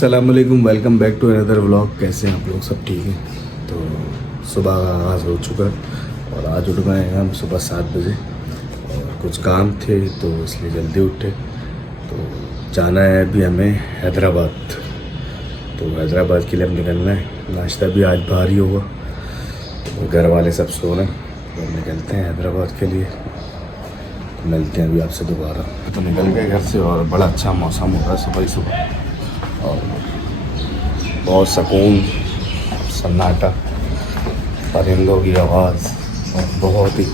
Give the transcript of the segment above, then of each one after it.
अस्सलामुअलैकुम, welcome back to another vlog. कैसे हैं आप लोग? सब ठीक है? तो सुबह का आगाज़ हो चुका है और आज उठ गए हैं हम सुबह 7 बजे और कुछ काम थे तो इसलिए जल्दी उठे। तो जाना है अभी हमें हैदराबाद। तो हैदराबाद के लिए हम निकलना है। नाश्ता भी आज बाहर ही होगा, तो घर वाले सब सो रहे हैं तो निकलते हैं हैदराबाद के लिए। मिलते हैं अभी आपसे दोबारा। तो निकल गए घर से और बड़ा अच्छा मौसम हो रहा है सुबह ही सुबह और बहुत सुकून, सन्नाटा, परिंदों की आवाज़ और बहुत ही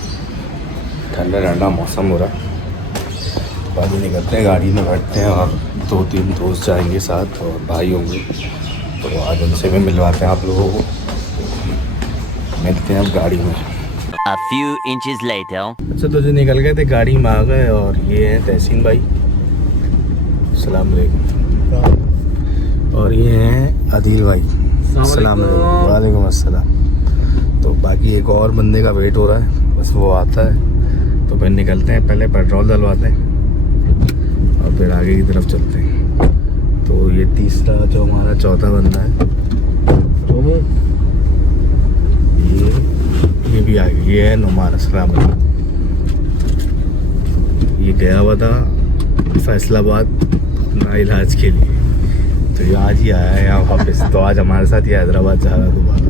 ठंडा ठंडा मौसम हो रहा है। तो अभी निकलते हैं, गाड़ी में बैठते हैं और 2-3 दोस्त जाएंगे साथ और भाई होंगे, तो आज उनसे भी मिलवाते हैं आप लोगों को। मिलते हैं अब गाड़ी में। A few inches later. अच्छा, तो जो निकल गए थे गाड़ी में आ गए और ये हैं तहसीन भाई, अस्सलाम वालेकुम, और ये हैं आदिल भाई, अस्सलाम वालेकुम अस्सलाम। तो बाकी एक और बंदे का वेट हो रहा है, बस वो आता है तो फिर निकलते हैं। पहले पेट्रोल डलवाते हैं और फिर आगे की तरफ चलते हैं। तो ये तीसरा जो हमारा चौथा बंदा है ये भी आ गया। ये है नुमान, अस्सलाम वालेकुम। ये गया हुआ था फैसलाबाद अपना इलाज के लिए, तो ये आज ही आया है यहाँ वापस। तो आज हमारे साथ ये हैदराबाद जा रहा है दोबारा।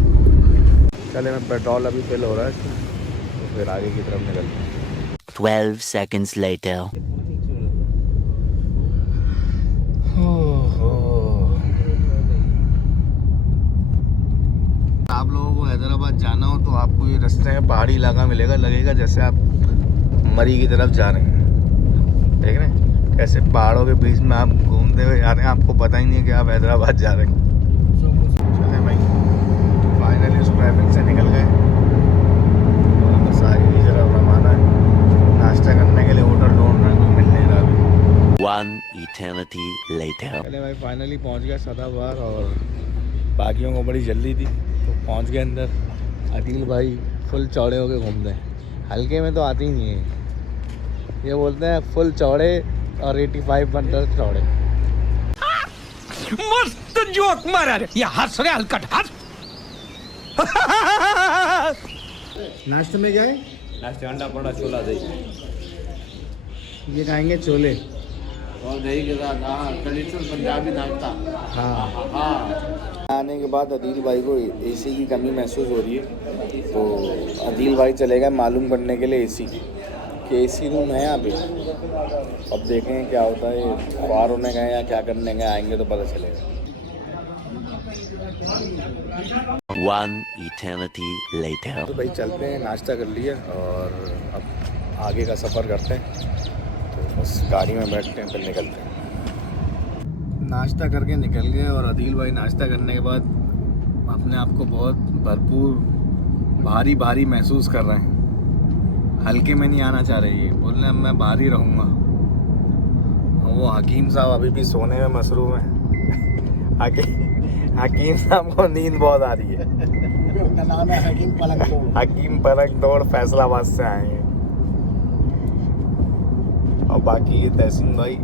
चले, मैं पेट्रोल अभी फिल हो रहा है तो फिर आगे की तरफ निकलते हैं। 12 seconds later. आप लोगों को हैदराबाद जाना हो तो आपको ये रास्ते में पहाड़ी इलाका मिलेगा, लगेगा जैसे आप मरी की तरफ जा रहे हैं। देख रहे हैं कैसे पहाड़ों के बीच में आप घूमते हुए जा रहे हैं, आपको पता ही नहीं है कि आप हैदराबाद जा रहे हैं। चले भाई, फाइनली उस ट्रैफिक से निकल गए और बस आगे की तरफ रवाना है। नाश्ता करने के लिए होटल ढूंढ रहे हैं, कोई मिल नहीं रहा अभी। 1 eternity later. चले भाई, फाइनली पहुंच गया सदाबहार और बाकियों को बड़ी जल्दी थी तो पहुंच गए अंदर। आदिल भाई फुल चौड़े होके घूमते हैं, हल्के में तो आते ही नहीं है। ये बोलते हैं फुल चौड़े और 85% चौड़े। मस्त जोक मारा रे, ये हंस रे हलकट हंस। नाश्ते में क्या है? नाश्ते अंडा पड़ा छोला दही ये खाएंगे छोले और दही के साथ। हाँ, ट्रेडिशनल पंजाबी नाश्ता। हाँ। हाँ, आने के बाद अदील भाई को एसी की कमी महसूस हो रही है, तो अदील भाई चले गए मालूम करने के लिए एसी कि एसी रूम है यहाँ पे। अब देखें क्या होता है, बाहर होने गए या क्या करने गए, आएंगे तो पता चलेगा। 1 eternity later. तो भाई चलते हैं, नाश्ता कर लिया और अब आगे का सफ़र करते हैं। तो बस गाड़ी में बैठते हैं, फिर निकलते हैं। नाश्ता करके निकल गए और अदील भाई नाश्ता करने के बाद अपने आप को बहुत भरपूर भारी भारी महसूस कर रहे हैं। हल्के में नहीं आना चाह रहे, ये बोल रहे हैं मैं भारी रहूँगा। वो हकीम साहब अभी भी सोने में मसरूफ़ हैं। हकीम साहब को नींद बहुत आ रही है। उनका नाम है हकीम पलंग तोड़। हकीम पलंग तोड़ फैसलाबाद से आए हैं। और बाकी ये तहसीन भाई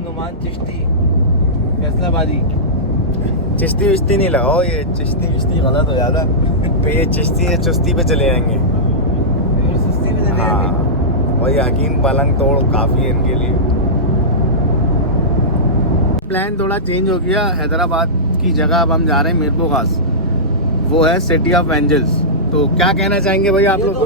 नुमान चिश्ती फैसलाबादी। चिश्ती विश्ती नहीं लगाओ, ये चिश्ती विश्ती गलत हो जाता। पे ये चिश्ती है, चुस्ती पे चले जाएंगे। हाँ, वही हकीम पलंग तोड़ काफ़ी है इनके लिए। प्लान थोड़ा चेंज हो गया। हैदराबाद की जगह अब हम जा रहे हैं मीरपुर खास, वो है सिटी ऑफ एंजल्स। तो क्या कहना चाहेंगे भाई आप लोग?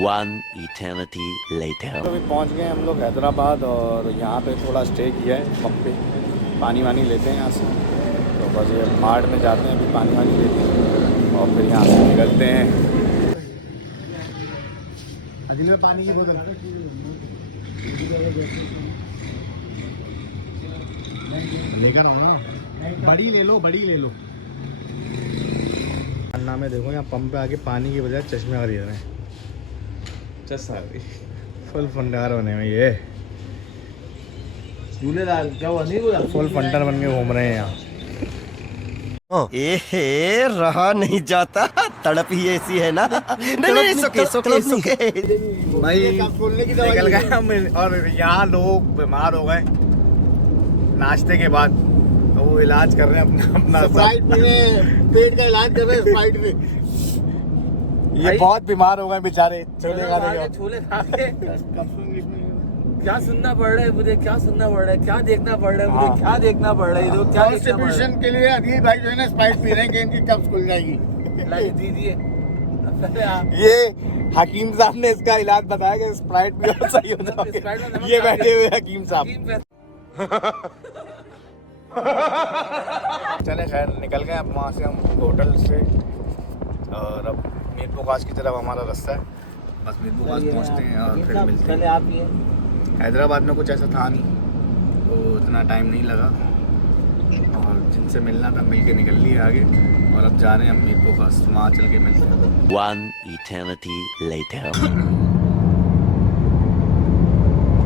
1 eternity later. तो अभी पहुंच गए हम लोग हैदराबाद और यहाँ पे थोड़ा स्टे किया है पंप पे, पानी वानी लेते हैं यहाँ से। तो बस ये मार्ट में जाते हैं, अभी पानी वानी लेते हैं और फिर यहाँ से निकलते हैं। अदिल में पानी की बोतल लेकर आओ ना, बड़ी ले लो, बड़ी ले लो। अन्ना में देखो, यहाँ पंप पे आके पानी की बजाय चश्मे खरीद रहे हैं। फुल फंडार बने हुए ये, झूलेलाल क्या हुआ? नहीं हुआ? फुल फंडार बन के घूम रहे हैं यहाँ। ए रहा नहीं जाता, तड़प ही ऐसी है ना। नहीं सुके भाई निकल गए हम और यहाँ लोग बीमार हो गए। नाश्ते के बाद, तो वो इलाज कर रहे हैं अपना स्प्राइट पीने, पेट का इलाज कर रहे हैं स्प्राइट से। ये बहुत बीमार हो गए बेचारे छोले खाने के। छोले खा के क्या सुनना पड़ रहा है मुझे, क्या सुनना पड़ रहा है, क्या देखना पड़ रहा है मुझे, क्या देखना पड़ रहा है, देखो क्या देखना पड़ रहा कॉन्स्टिट्यूशन के लिए अनिल भाई जो है ना स्प्राइट पी रहे हैं कि इनकी कब्ज खुल जाएगी। है। दीजिए ये हकीम साहब ने इसका इलाज बताया कि स्प्राइट भी सही हो स्प्राइट में जाए। नमक ये डाल के। बैठे हुए हकीम साहब। चले खैर निकल गए अब वहाँ से हम होटल से, और अब मीर पोकाश की तरफ हमारा रास्ता है। बस मीर पोकाश पहुँचते हैं और फिर मिलते हैं। आप ये हैदराबाद में कुछ ऐसा था नहीं तो इतना टाइम नहीं लगा, और जिनसे मिलना था मिल के निकल लिए आगे, और अब जा रहे हैं हम मीर पोकाश, वहाँ चल के मिलते हैं। One eternity later.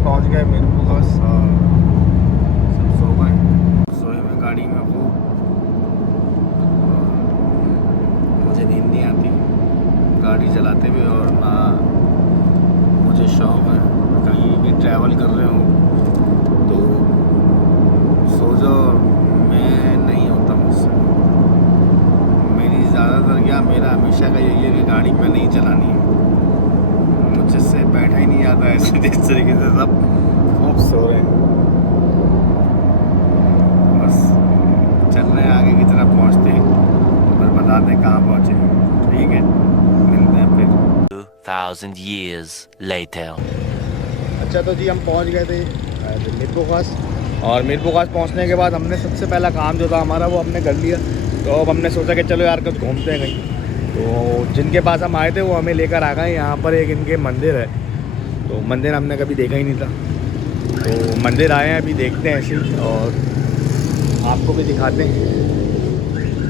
पहुँच गए मीर पोकाश और सब सो गए, सोए हुए गाड़ी में वो। मुझे नींद नहीं आती गाड़ी चलाते हुए, और ना मुझे शौक है कहीं भी ट्रैवल कर रहे हो तो सो जाओ, मैं नहीं होता मुझसे। मेरी ज़्यादातर क्या, मेरा हमेशा का यही है कि गाड़ी में नहीं चलानी है, मुझसे बैठा ही नहीं जाता ऐसे जिस तरीके से सब खूब सो रहे हैं। बस चल रहे हैं आगे की तरफ, पहुँचते हैं तो फिर बताते हैं कहाँ पहुँचे। ठीक है, मिलते हैं फिर। 2,000 years later. अच्छा तो जी हम पहुंच गए थे मीर पोकाश, और मीर पोकाश पहुंचने के बाद हमने सबसे पहला काम जो था हमारा वो हमने कर लिया। तो अब हमने सोचा कि चलो यार कुछ घूमते हैं कहीं, तो जिनके पास हम आए थे वो हमें लेकर आ गए। यहाँ पर एक इनके मंदिर है, तो मंदिर हमने कभी देखा ही नहीं था, तो मंदिर आए हैं, अभी देखते हैं ऐसे ही और आपको भी दिखाते हैं,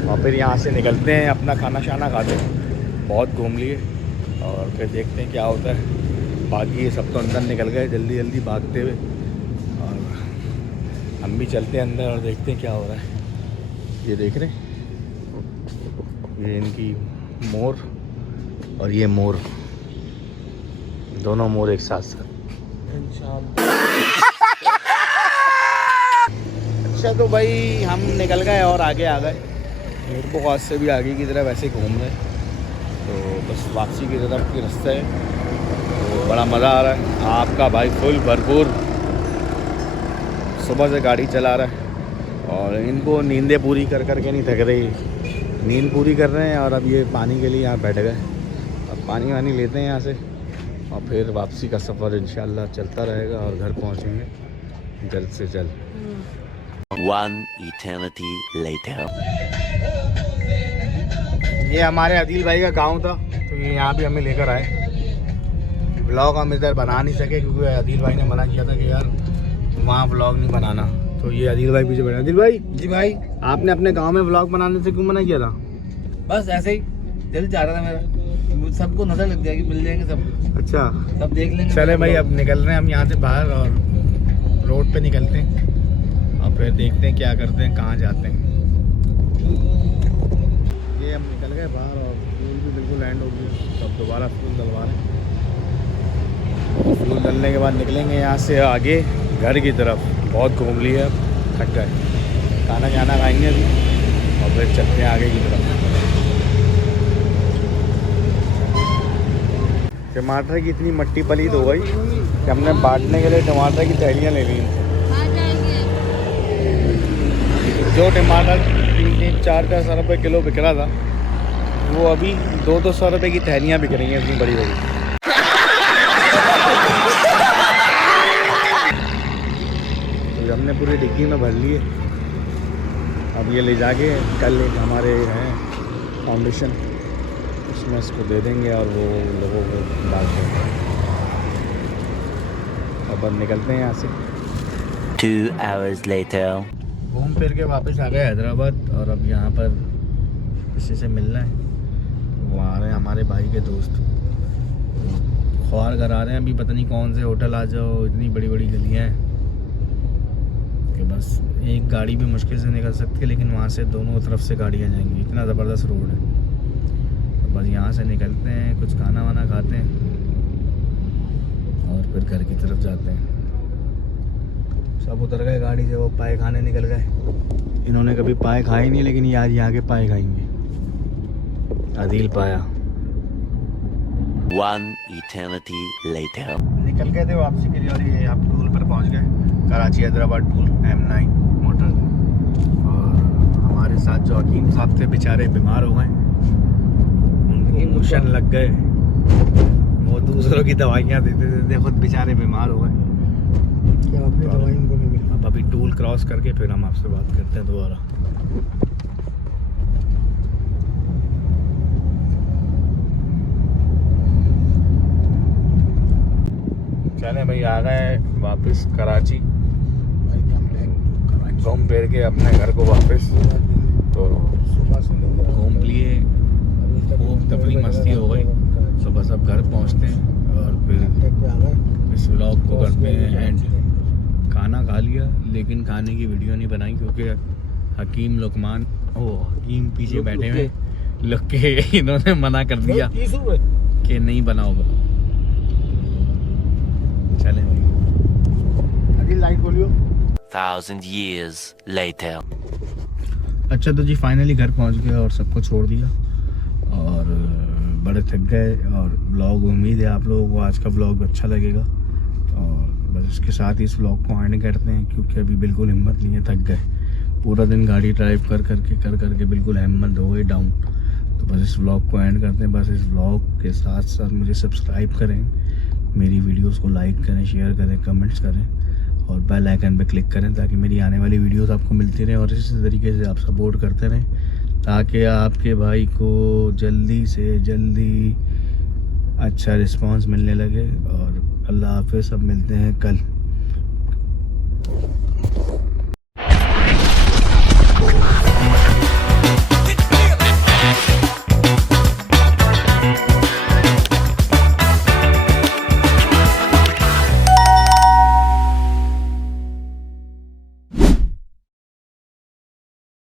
और फिर यहाँ से निकलते हैं, अपना खाना शाना खाते हैं। बहुत घूम लिए और फिर देखते हैं क्या होता है। बाकी ये सब तो अंदर निकल गए जल्दी जल्दी भागते हुए, और हम भी चलते हैं अंदर और देखते हैं क्या हो रहा है। ये देख रहे हैं, ये इनकी मोर और ये मोर, दोनों मोर एक साथ साथ। अच्छा तो भाई हम निकल गए और आगे आ गए, मीर पोकाश से भी आगे की तरफ ऐसे घूम रहे, तो बस वापसी की तरफ की रास्ता है। तो बड़ा मज़ा आ रहा है, आपका भाई फुल भरपूर सुबह से गाड़ी चला रहा है, और इनको नींदें पूरी कर कर के नहीं थक रही, नींद पूरी कर रहे हैं। और अब ये पानी के लिए यहाँ बैठ गए, अब पानी वानी लेते हैं यहाँ से, और फिर वापसी का सफ़र इंशाल्लाह चलता रहेगा और घर पहुँचेंगे जल्द से जल्द। One eternity later. ये हमारे अदील भाई का गांव था, तो ये यहाँ भी हमें लेकर आए। व्लॉग हम इधर बना नहीं सके क्योंकि अदील भाई ने मना किया था कि यार वहाँ व्लॉग नहीं बनाना, तो ये अदील भाई पीछे बैठे। अदील भाई जी भाई, आपने अपने गांव में व्लॉग बनाने से क्यों मना किया था? बस ऐसे ही दिल चाह रहा था मेरा, सबको नजर लग जाएगी, मिल जाएंगे सब, अच्छा सब देख लेंगे। चले भाई अब निकल रहे हैं हम यहाँ से बाहर, और रोड पे निकलते हैं और फिर देखते हैं क्या करते हैं, कहाँ जाते हैं। ये हम निकल गए बाहर और फ्यूल भी बिल्कुल एंड हो गया, तब दोबारा फ्यूल डलवा रहे हैं। फ्यूल डलने के बाद निकलेंगे यहाँ से आगे घर की तरफ। बहुत घूम लिए, अब थक गए, खाना खाना खाएंगे अभी और फिर चलते हैं आगे की तरफ। टमाटर की इतनी मट्टी पलीद हो गई कि हमने बांटने के लिए टमाटर की थैलियाँ ले ली। जो टमाटर 300-400 रुपये किलो बिक रहा था, वो अभी 200-200 रुपये की थैलियाँ बिक रही हैं, इतनी बड़ी बड़ी। तो हमने पूरी डिग्गी में भर लिए, अब ये ले जाके कल एक हमारे हैं फाउंडेशन, उसमें इसको दे देंगे और वो लोगों को बांट देंगे। अब निकलते हैं यहाँ से। 2 hours later. घूम फिर के वापस आ गए हैदराबाद, और अब यहाँ पर किसी से मिलना है। वो आ रहे हैं हमारे भाई के दोस्त, ख्वार घर आ रहे हैं। अभी पता नहीं कौन से होटल आ जाओ, इतनी बड़ी बड़ी गलियाँ हैं कि बस एक गाड़ी भी मुश्किल से निकल सकती है, लेकिन वहाँ से दोनों तरफ से गाड़ियाँ जाएंगी, इतना ज़बरदस्त रोड है। तो बस यहाँ से निकलते हैं, कुछ खाना वाना खाते हैं और फिर घर की तरफ जाते हैं। सब उतर गए गाड़ी से, वो पाए खाने निकल गए। इन्होंने कभी पाए खाए नहीं, लेकिन यार यहाँ के पाए खाएंगे। आदिल पाया One eternity later. निकल गए थे वापसी के लिए और ये आप टूल पर पहुंच गए, Karachi Hyderabad tool M9 motor. और हमारे साथ जो हकीम साहब थे बेचारे बीमार हो गए, उनको मोशन लग गए। वो दूसरों की दवाइयाँ देते देते खुद बेचारे बीमार हो गए। क्या अपनी दवाई उनको नहीं मिली। अब अभी टूल क्रॉस करके फिर हम आपसे बात करते हैं दोबारा। चले भाई, आ गए वापस कराची, घूम फिर के अपने घर को वापस। तो घूम लिए, खूब तफरी मस्ती हो गई। सुबह सब घर पहुंचते हैं और फिर इस व्लॉग को करते हैं एंड। खाना खा लिया, लेकिन खाने की वीडियो नहीं बनाई क्योंकि हकीम लुकमान हकीम पीछे बैठे हुए लोग के इन्होंने मना कर दिया कि नहीं बनाओगे। चलें भाई, अभी लाइट बोलियो। 1,000 years later. अच्छा तो जी फाइनली घर पहुंच गए और सबको छोड़ दिया और बड़े थक गए। और व्लॉग, उम्मीद है आप लोगों को आज का व्लॉग अच्छा लगेगा। और बस इसके साथ ही इस व्लॉग को एंड करते हैं क्योंकि अभी बिल्कुल हिम्मत नहीं है, थक गए। पूरा दिन गाड़ी ड्राइव कर करके बिल्कुल हिम्मत हो गई डाउन। तो बस इस व्लॉग को एंड करते हैं। बस इस व्लॉग के साथ साथ मुझे सब्सक्राइब करें, मेरी वीडियोस को लाइक करें, शेयर करें, कमेंट्स करें और बेल आइकन पे क्लिक करें ताकि मेरी आने वाली वीडियोस आपको मिलती रहें। और इसी तरीके से आप सपोर्ट करते रहें ताकि आपके भाई को जल्दी से जल्दी अच्छा रिस्पांस मिलने लगे। और अल्लाह हाफ़िज़, अब मिलते हैं कल।